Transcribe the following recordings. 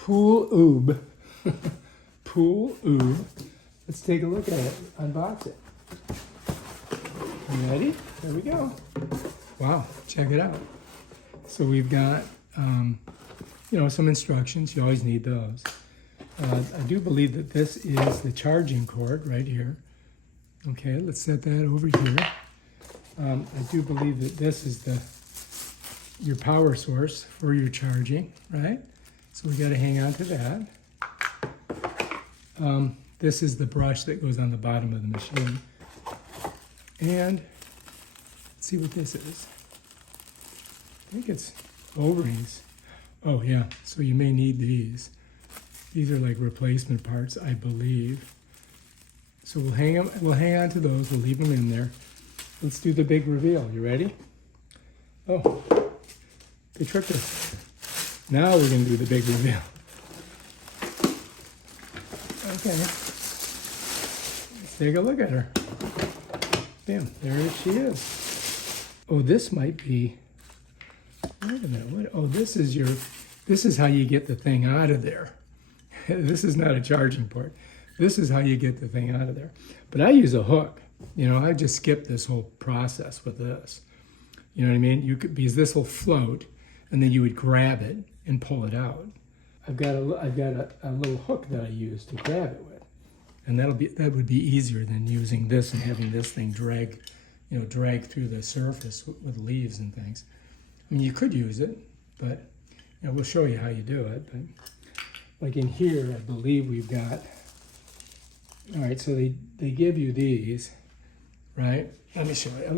Pooloob. Pooloob. Let's take a look at it. Unbox it. You ready? There we go. Wow, check it out. So we've got, some instructions. You always need those. I do believe that this is the charging cord right here. Okay, let's set that over here. I do believe that this is your power source for your charging, right? So we got to hang on to that. This is the brush that goes on the bottom of the machine. And let's see what this is. I think it's O-rings. Oh yeah, so you may need these. These are like replacement parts, I believe. So we'll hang on to those, we'll leave them in there. Let's do the big reveal. You ready? Oh, they tricked us. Now we're gonna do the big reveal. Okay, let's take a look at her. Bam, there she is. Oh, this might be, wait a minute, oh, this is how you get the thing out of there. This is not a charging port. This is how you get the thing out of there. But I use a hook. I just skip this whole process with this. You know what I mean? Because this will float, and then you would grab it and pull it out. I've got a little hook that I use to grab it with, and that would be easier than using this and having this thing drag through the surface with leaves and things. I mean, you could use it, but we'll show you how you do it. But like in here, I believe we've got. All right, so they give you these, right? Let me show you. I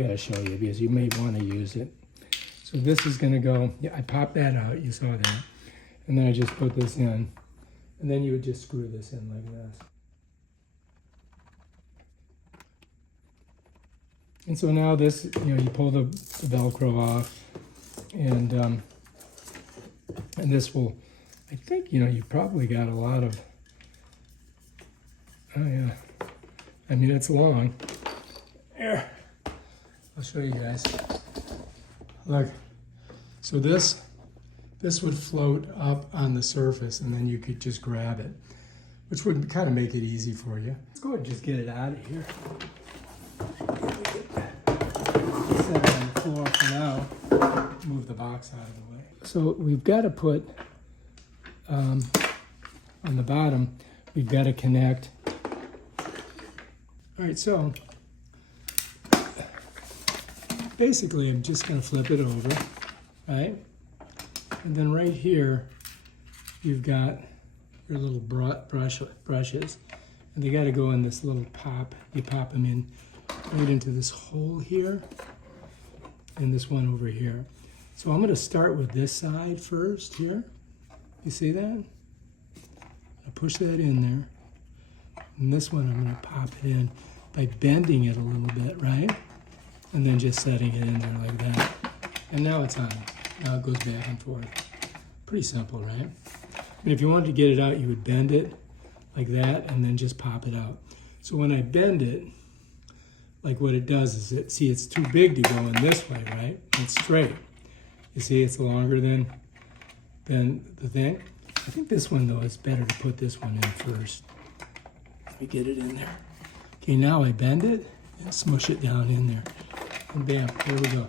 gotta show you because you may want to use it. So this is gonna go. Yeah, I popped that out. You saw that. And then I just put this in, and then you would just screw this in like this. And so now this, you pull the Velcro off, and this will, I think, you've probably got a lot of, oh yeah, I mean, it's long. Here, I'll show you guys. Look, so this would float up on the surface, and then you could just grab it, which would kind of make it easy for you. Let's go ahead and just get it out of here. Set it on the floor for now. Move the box out of the way. So we've got to put, on the bottom, we've got to connect. All right, so basically I'm just going to flip it over, right? And then right here, you've got your little brushes, and they got to go in this little pop. You pop them in right into this hole here, and this one over here. So I'm going to start with this side first here. You see that? I push that in there, and this one I'm going to pop it in by bending it a little bit, right? And then just setting it in there like that. And now it's on. Now it goes back and forth. Pretty simple, right? And if you wanted to get it out, you would bend it like that and then just pop it out. So when I bend it, like what it does is it's too big to go in this way, right? It's straight. You see, it's longer than the thing. I think this one, though, it's better to put this one in first. Let me get it in there. Okay, now I bend it and smush it down in there. And bam, there we go.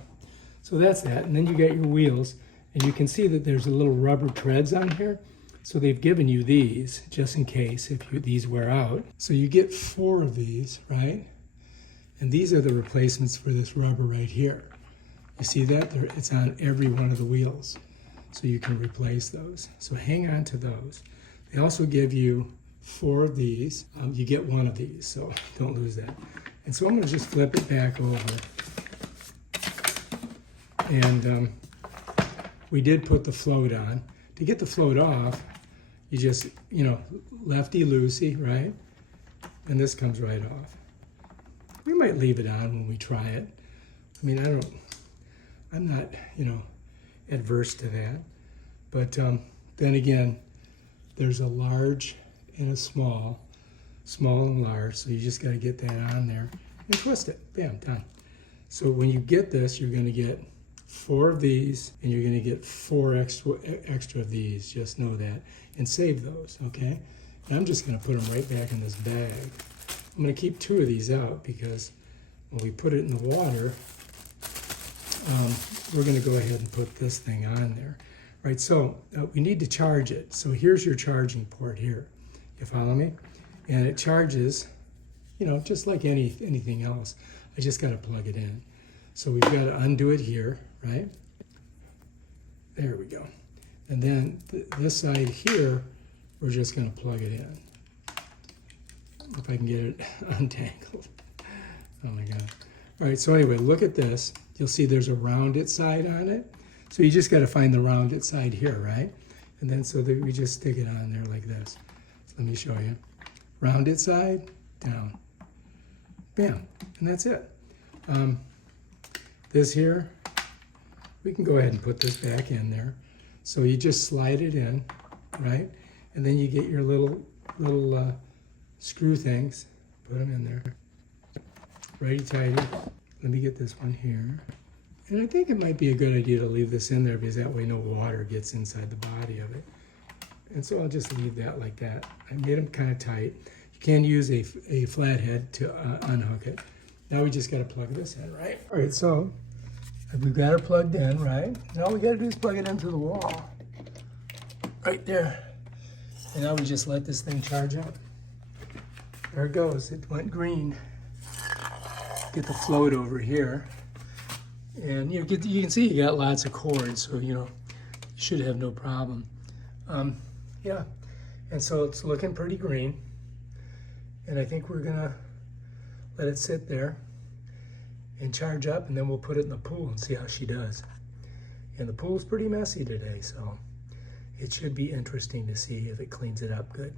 So that's that, and then you got your wheels, and you can see that there's a little rubber treads on here. So they've given you these just in case if these wear out. So you get 4 of these, right? And these are the replacements for this rubber right here. You see that? It's on every one of the wheels. So you can replace those. So hang on to those. They also give you 4 of these. You get 1 of these, so don't lose that. And so I'm gonna just flip it back over. And we did put the float on. To get the float off, you just, lefty-loosey, right? And this comes right off. We might leave it on when we try it. I mean, I'm not, adverse to that. But then again, there's a large and a small and large, so you just got to get that on there and twist it. Bam, done. So when you get this, you're going to get 4 of these, and you're going to get 4 extra of these. Just know that. And save those, okay? And I'm just going to put them right back in this bag. I'm going to keep 2 of these out because when we put it in the water, we're going to go ahead and put this thing on there. Right, so we need to charge it. So here's your charging port here. You follow me? And it charges, you know, just like anything else. I just got to plug it in. So we've got to undo it here, right? There we go. And then this side here, we're just going to plug it in. If I can get it untangled. Oh my God. All right, so anyway, look at this. You'll see there's a rounded side on it. So you just got to find the rounded side here, right? And then so that we just stick it on there like this. So let me show you. Rounded side, down. Bam, and that's it. This here, we can go ahead and put this back in there. So you just slide it in, right? And then you get your little screw things, put them in there. Righty-tighty. Let me get this one here. And I think it might be a good idea to leave this in there because that way no water gets inside the body of it. And so I'll just leave that like that. I made them kind of tight. You can use a flathead to unhook it. Now we just got to plug this in, right? All right, so we've got it plugged in, right? Now all we got to do is plug it into the wall. Right there. And now we just let this thing charge up. There it goes. It went green. Get the float over here. And you can see you got lots of cords, so you should have no problem. Yeah, and so it's looking pretty green. And I think we're gonna let it sit there and charge up, and then we'll put it in the pool and see how she does. And the pool's pretty messy today, so it should be interesting to see if it cleans it up good.